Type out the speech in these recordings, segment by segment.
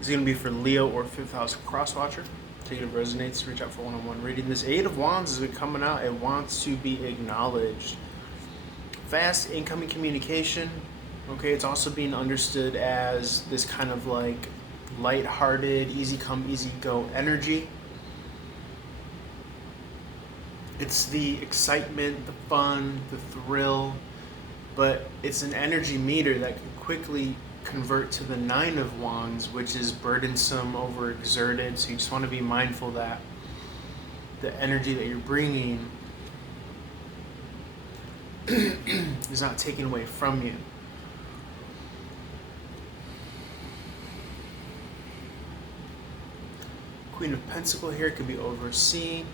is going to be for Leo or Fifth House Crosswatcher. Take it if it resonates, reach out for one-on-one reading. This Eight of Wands is coming out. It wants to be acknowledged. Fast incoming communication. Okay, it's also being understood as this kind of like light-hearted, easy come, easy go energy. It's the excitement, the fun, the thrill, but it's an energy meter that can quickly convert to the Nine of Wands, which is burdensome, overexerted. So you just want to be mindful that the energy that you're bringing is not taken away from you. Queen of Pentacles here could be overseeing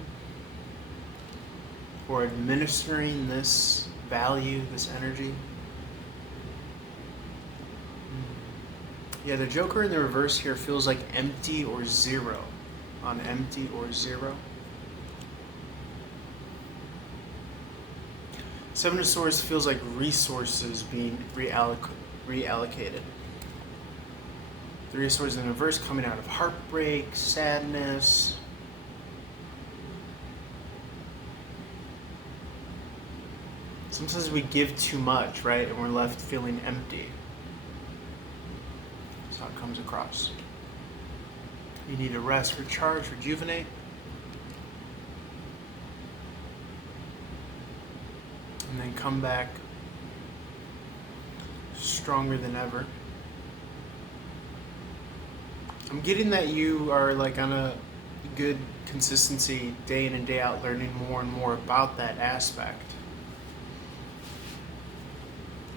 or administering this value, this energy. Yeah, the Joker in the reverse here feels like empty or zero. On empty or zero. Seven of Swords feels like resources being reallocated. Three of Swords in the reverse coming out of heartbreak, sadness. Sometimes we give too much, right? And we're left feeling empty. That's how it comes across. You need to rest, recharge, rejuvenate. And then come back stronger than ever. I'm getting that you are like on a good consistency day in and day out, learning more and more about that aspect.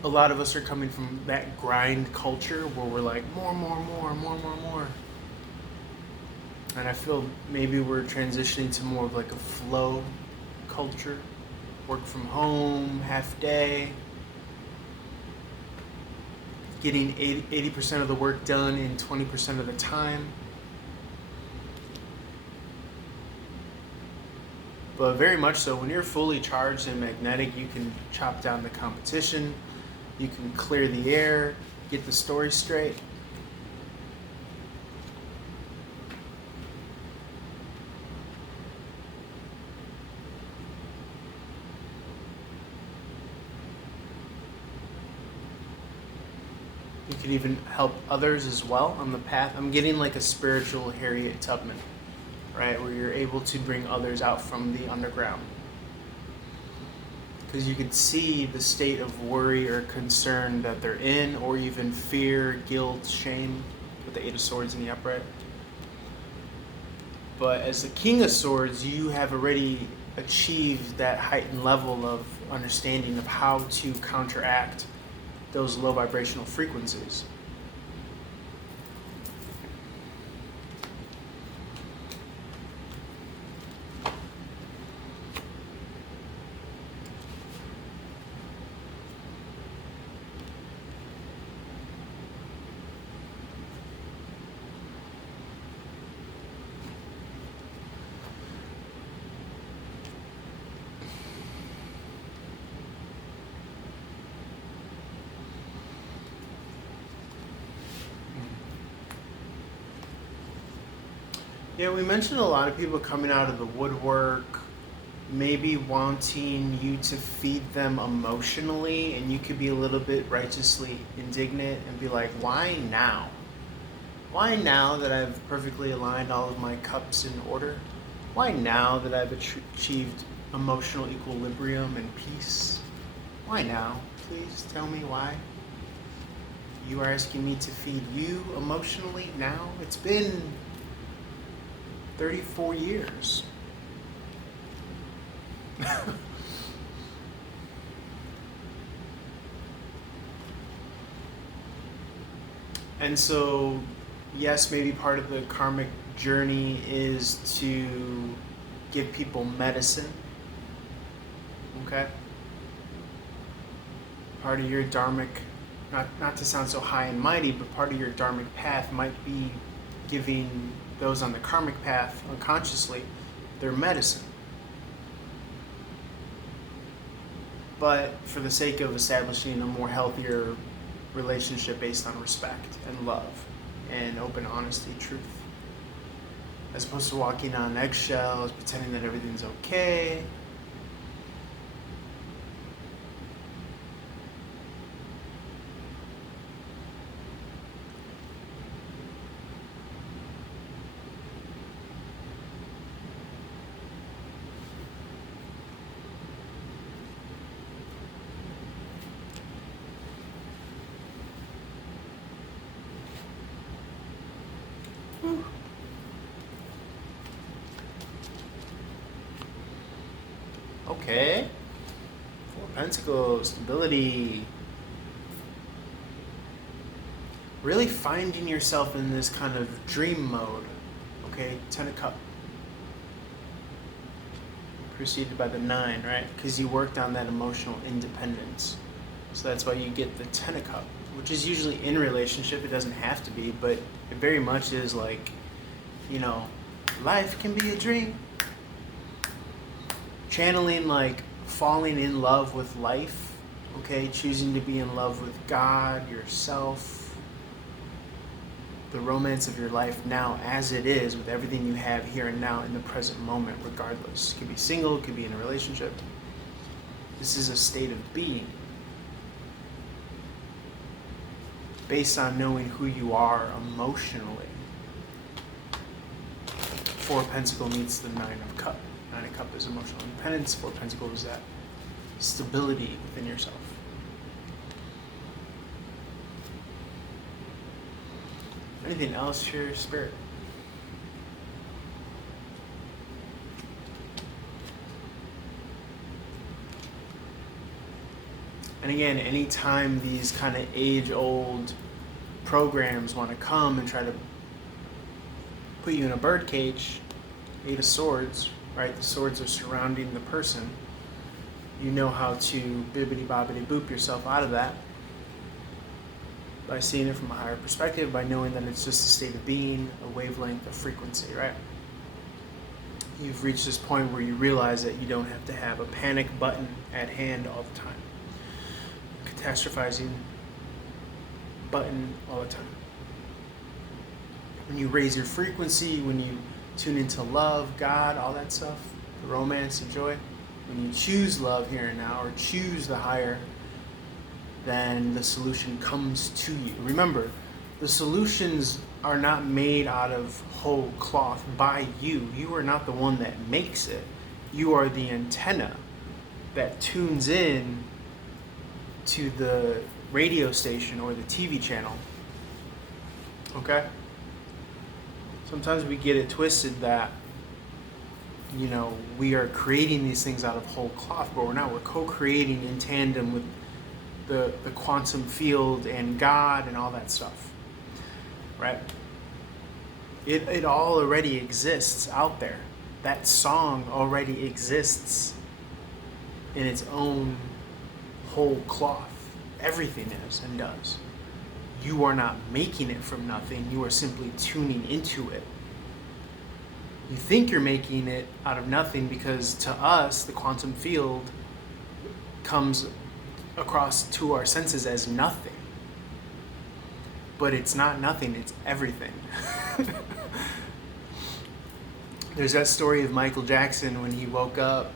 A lot of us are coming from that grind culture where we're like more. And I feel maybe we're transitioning to more of like a flow culture. Work from home, half day. Getting 80% of the work done in 20% of the time. But very much so, when you're fully charged and magnetic, you can chop down the competition. You can clear the air, get the story straight. You could even help others as well on the path. I'm getting like a spiritual Harriet Tubman, right? Where you're able to bring others out from the underground. Because you could see the state of worry or concern that they're in, or even fear, guilt, shame, with the Eight of Swords in the upright. But as the King of Swords, you have already achieved that heightened level of understanding of how to counteract those low vibrational frequencies. Yeah, we mentioned a lot of people coming out of the woodwork, maybe wanting you to feed them emotionally, and you could be a little bit righteously indignant and be like, why now? Why now that I've perfectly aligned all of my cups in order? Why now that I've achieved emotional equilibrium and peace? Why now? Please tell me why. You are asking me to feed you emotionally now? It's been 34 years. And so, yes, maybe part of the karmic journey is to give people medicine. Okay? Part of your dharmic, not to sound so high and mighty, but part of your dharmic path might be giving those on the karmic path unconsciously their medicine. But for the sake of establishing a more healthier relationship based on respect and love and open honesty, truth. As opposed to walking on eggshells, pretending that everything's okay. Whew. Okay. Four of Pentacles, stability. Really finding yourself in this kind of dream mode. Okay, Ten of Cups. Preceded by the 9, right? Because you worked on that emotional independence. So that's why you get the Ten of Cups, which is usually in relationship. It doesn't have to be, but it very much is like, you know, life can be a dream. Channeling like falling in love with life, okay? Choosing to be in love with God, yourself, the romance of your life now as it is, with everything you have here and now in the present moment, regardless. It could be single, it could be in a relationship. This is a state of being based on knowing who you are emotionally. Four of Pentacles meets the Nine of Cups. Nine of Cups is emotional independence. Four of Pentacles is that stability within yourself. Anything else here, Spirit? And again, anytime these kind of age-old programs want to come and try to put you in a birdcage, Eight of Swords, right? The swords are surrounding the person. You know how to bibbity-bobbity boop yourself out of that by seeing it from a higher perspective, by knowing that it's just a state of being, a wavelength, a frequency, right? You've reached this point where you realize that you don't have to have a panic button at hand all the time. Catastrophizing button all the time. When you raise your frequency, when you tune into love, God, all that stuff, the romance and joy, when you choose love here and now, or choose the higher, then the solution comes to you. Remember, the solutions are not made out of whole cloth by you. You are not the one that makes it. You are the antenna that tunes in to the radio station or the TV channel. Okay? Sometimes we get it twisted that, you know, we are creating these things out of whole cloth, but we're not. We're co-creating in tandem with the quantum field and God and all that stuff, right? It all already exists out there. That song already exists in its own whole cloth. Everything is and does. You are not making it from nothing. You are simply tuning into it. You think you're making it out of nothing because to us, the quantum field comes across to our senses as nothing. But it's not nothing, it's everything. There's that story of Michael Jackson when he woke up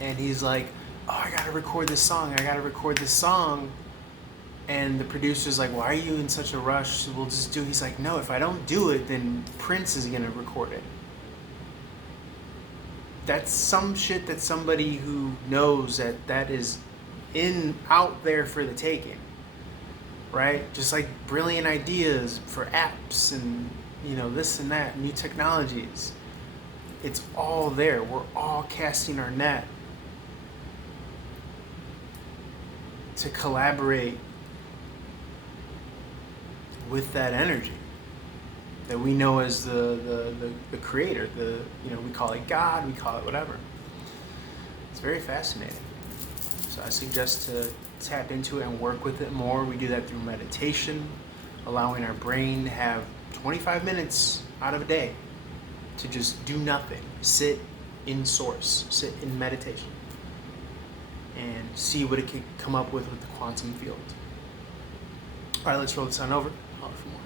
and he's like, oh, I gotta record this song. And the producer's like, why are you in such a rush? We'll just do it. He's like, no, if I don't do it, then Prince is gonna record it. That's some shit that somebody who knows that is out there for the taking, right? Just like brilliant ideas for apps and, you know, this and that, new technologies. It's all there. We're all casting our net to collaborate with that energy that we know as the creator. We call it God, we call it whatever. It's very fascinating. So I suggest to tap into it and work with it more. We do that through meditation, allowing our brain to have 25 minutes out of a day to just do nothing. Sit in source, sit in meditation, and see what it can come up with the quantum field. All right, let's roll this on over. Holler for more.